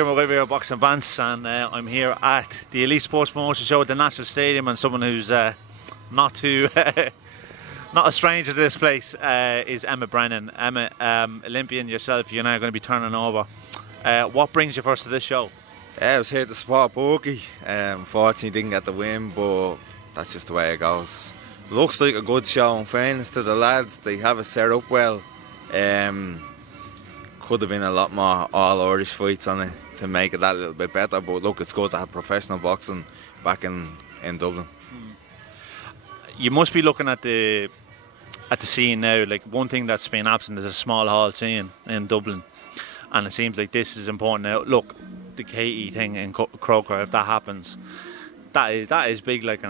Kieran McGuire here, Boxing Bants, and I'm here at the Elite Sports Promotion Show at the National Stadium, and someone who's not too not a stranger to this place is Emmet Brennan. Emmet, Olympian yourself, you're now going to be turning over. What brings you first to this show? I was here to support Borky. Unfortunately didn't get the win, but that's just the way it goes. Looks like a good show, in fairness to the lads. They have it set up well. Could have been a lot more all-Irish fights on it to make it that little bit better, but look, it's good to have professional boxing back in Dublin. You must be looking at the scene now. Like, one thing that's been absent is a small hall scene in Dublin, and it seems like this is important now. Look, the KE thing in Croker, if that happens, that is big, like,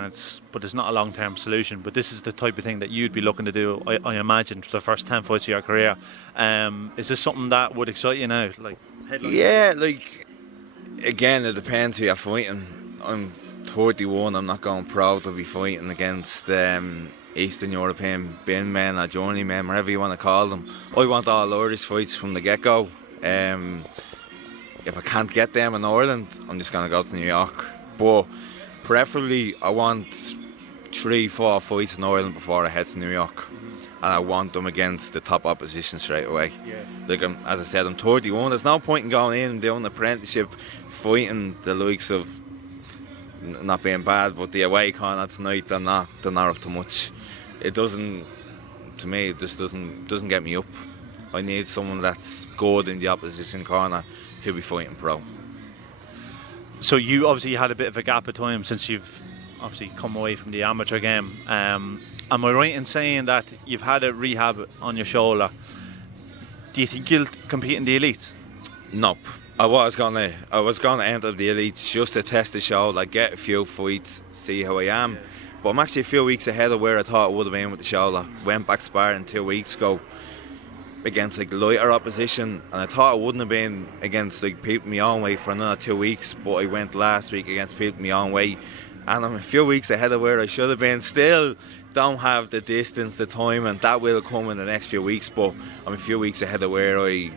but it's not a long-term solution. But this is the type of thing that you'd be looking to do, I imagine, for the first 10 fights of your career. Is this something that would excite you now? Like, yeah, like, again, it depends who you're fighting. I'm 31. I'm not going proud to be fighting against Eastern European bin men or journeymen, whatever you want to call them. I want all Irish fights from the get-go. If I can't get them in Ireland, I'm just going to go to New York. But preferably, I want 3-4 fights in Ireland before I head to New York. And I want them against the top opposition straight away. Yeah. Like, as I said, I'm 31. There's no point in going in and doing an apprenticeship, fighting the likes of, not being bad, but the away corner tonight, they're not up to much. It doesn't, to me, it just doesn't get me up. I need someone that's good in the opposition corner to be fighting pro. So you obviously had a bit of a gap of time since you've obviously come away from the amateur game. Am I right in saying that you've had a rehab on your shoulder? Do you think you'll compete in the elite? Nope. I was gonna enter the elite just to test the shoulder, get a few fights, see how I am. Yeah. But I'm actually a few weeks ahead of where I thought I would have been with the shoulder. Went back sparring 2 weeks ago against like lighter opposition, and I thought I wouldn't have been against like people my own weight for another 2 weeks, but I went last week against people my own weight, and I'm a few weeks ahead of where I should have been. Still don't have the distance, the time, and that will come in the next few weeks, but I'm a few weeks ahead of where I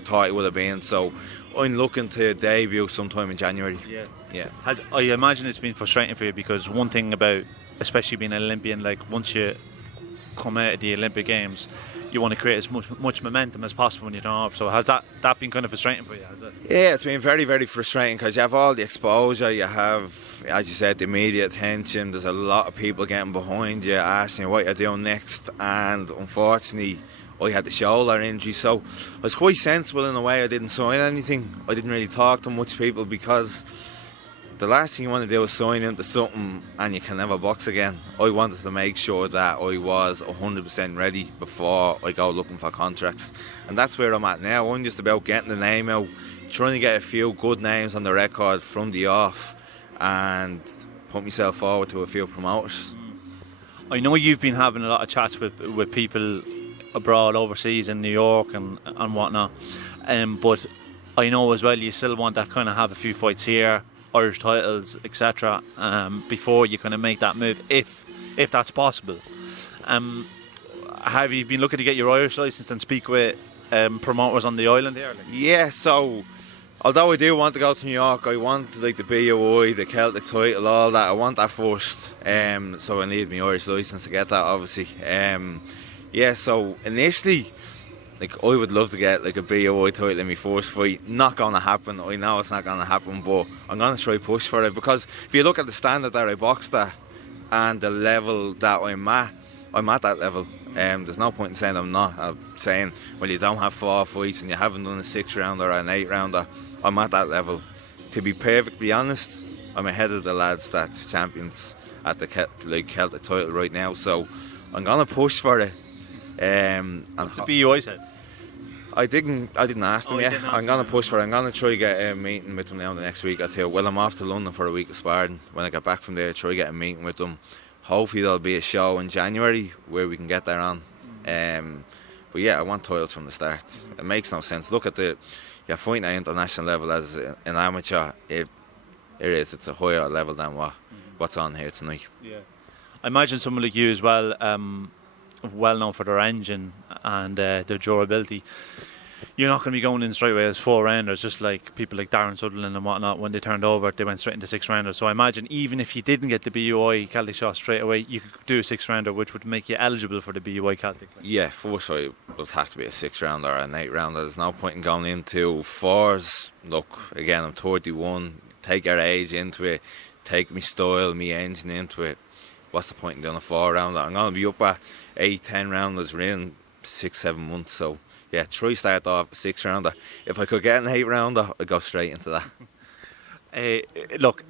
thought it would have been, so I'm looking to debut sometime in January. Yeah. I imagine it's been frustrating for you, because one thing about, especially being an Olympian, like, once you come out of the Olympic Games, you want to create as much momentum as possible when you're off. So has that been kind of frustrating for you? Has it? Yeah, it's been very, very frustrating, because you have all the exposure, you have, as you said, the media attention. There's a lot of people getting behind you, asking you what you're doing next, and unfortunately I had the shoulder injury, so I was quite sensible in a way. I didn't sign anything. I didn't really talk to much people, because the last thing you want to do is sign into something and you can never box again. I wanted to make sure that I was 100% ready before I go looking for contracts, and that's where I'm at now. I'm just about getting the name out, trying to get a few good names on the record from the off, and put myself forward to a few promoters. I know you've been having a lot of chats with people abroad, overseas, in New York and whatnot, but I know as well you still want to kind of have a few fights here, Irish titles, etc., before you kind of make that move, if that's possible. Have you been looking to get your Irish licence and speak with promoters on the island here? Yeah, so although I do want to go to New York, I want like the BOI, the Celtic title, all that. I want that first, so I need my Irish licence to get that, obviously. Yeah, so initially, like, I would love to get like a BOI title in my first fight. Not going to happen. I know it's not going to happen, but I'm going to try push for it, because if you look at the standard that I boxed at and the level that I'm at that level. There's no point in saying I'm not. I'm saying, well, you don't have 4 fights and you haven't done a 6-rounder or an 8-rounder. I'm at that level. To be perfectly honest, I'm ahead of the lads that's champions at the Celtic title right now, so I'm going to push for it. What's the BOI said? I didn't ask them yet. I'm going to push for it. I'm going to try get a meeting with them now the next week or two. Well, I'm off to London for a week of sparring. When I get back from there, try get a meeting with them. Hopefully there'll be a show in January where we can get there on. But yeah, I want titles from the start. It makes no sense. Look at you're fighting at international level as an amateur. It's a higher level than what's on here tonight. Yeah, I imagine someone like you as well, well known for their engine and their durability. you're not going to be going in straight away as 4-rounders, just like people like Darren Sutherland and whatnot. When they turned over, they went straight into 6-rounders. So I imagine even if you didn't get the BUI Celtic shot straight away, you could do a 6-rounder, which would make you eligible for the BUI Celtic. Yeah, first fight would have to be a 6-rounder or an 8-rounder. There's no point in going into 4s. Look, again, I'm 31. Take your age into it. Take me style, me engine into it. What's the point in doing a 4-rounder? I'm going to be up at 8-10 rounders in 6-7 months. So yeah, try start off a 6-rounder. If I could get an 8-rounder, I'd go straight into that. Look,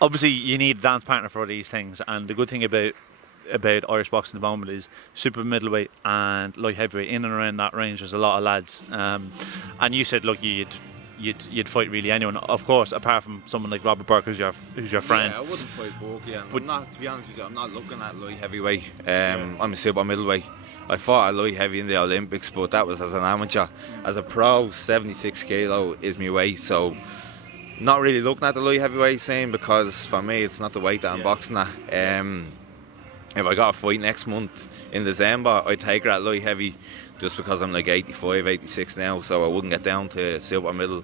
obviously you need a dance partner for these things, and the good thing about Irish boxing at the moment is super middleweight and light heavyweight. In and around that range, there's a lot of lads. And you said, look, you'd fight really anyone, of course, apart from someone like Robert Burke, who's your friend. Yeah, I wouldn't fight Burke. Yeah, but not, to be honest with you, I'm not looking at light heavyweight. I'm a super middleweight. I fought at light heavy in the Olympics, but that was as an amateur. As a pro, 76 kilo is my weight, so not really looking at the light heavyweight scene, because for me it's not the weight that I'm boxing at. If I got a fight next month in December, I'd take her at light heavy, just because I'm like 85, 86 now, so I wouldn't get down to super middle.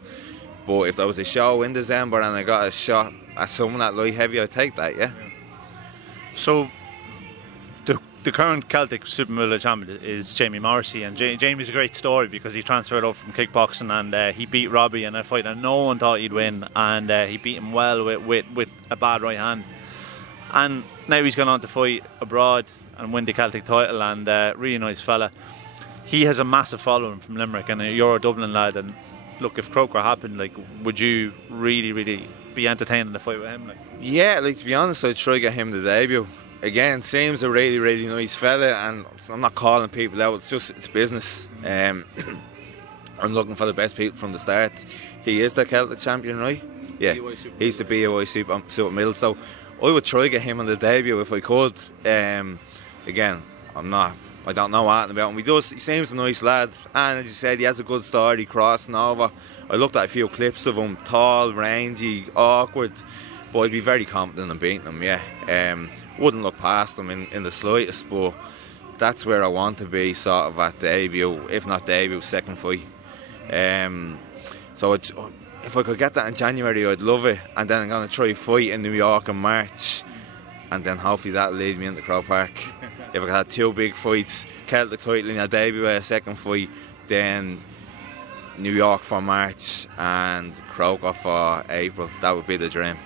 But if there was a show in December and I got a shot at someone at light heavy, I'd take that, yeah. So the current Celtic super middleweight champion is Jamie Morrisey, and Jamie's a great story because he transferred up from kickboxing, and he beat Robbie in a fight that no one thought he'd win, and he beat him well with a bad right hand. And now he's gone on to fight abroad and win the Celtic title, and really nice fella. He has a massive following from Limerick, and you're a Dublin lad, and look, if Croker happened, like, would you really be entertaining the fight with him? Like? Yeah, like, to be honest, I'd try to get him the debut. Again, seems a really nice fella, and I'm not calling people out, it's business. I'm looking for the best people from the start. He is the Celtic champion, right? Yeah, he's the BOI super middle, so I would try to get him on the debut if I could. Again, I don't know anything about him. He seems a nice lad, and as you said, he has a good story crossing over. I looked at a few clips of him, tall, rangy, awkward, but I'd be very confident in beating him, yeah. Wouldn't look past him in the slightest, but that's where I want to be, sort of at debut, if not debut, second fight. So if I could get that in January, I'd love it, and then I'm going to try fight in New York in March, and then hopefully that leads me into Croke Park. If I had 2 big fights, Celtic title in a debut, a second fight, then New York for March and Croker for April, that would be the dream.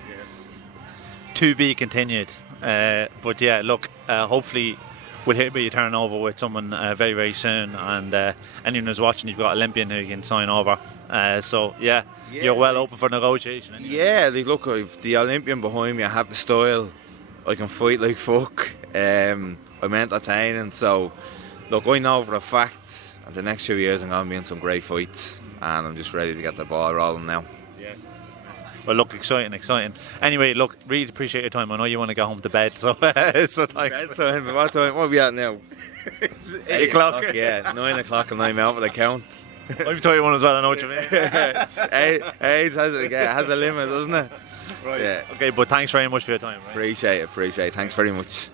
To be continued. But yeah, look, hopefully we'll hear about you turning over with someone very soon, and anyone who's watching, you've got Olympian who you can sign over. So yeah, you're well open for negotiation. Anyway. Yeah, look, I've the Olympian behind me, I have the style, I can fight like fuck, I'm entertaining, so look, I know for a fact the next few years I'm going to be in some great fights, and I'm just ready to get the ball rolling now. Well, look, exciting. Anyway, look, really appreciate your time. I know you want to go home to bed, so thanks. Bedtime. What time? What are we at now? It's 8 o'clock. Yeah, 9 o'clock and I'm out for the count. I'm 21 as well, I know what you mean. Age has a limit, doesn't it? Right. Yeah. Okay, but thanks very much for your time. Right? Appreciate it. Thanks very much.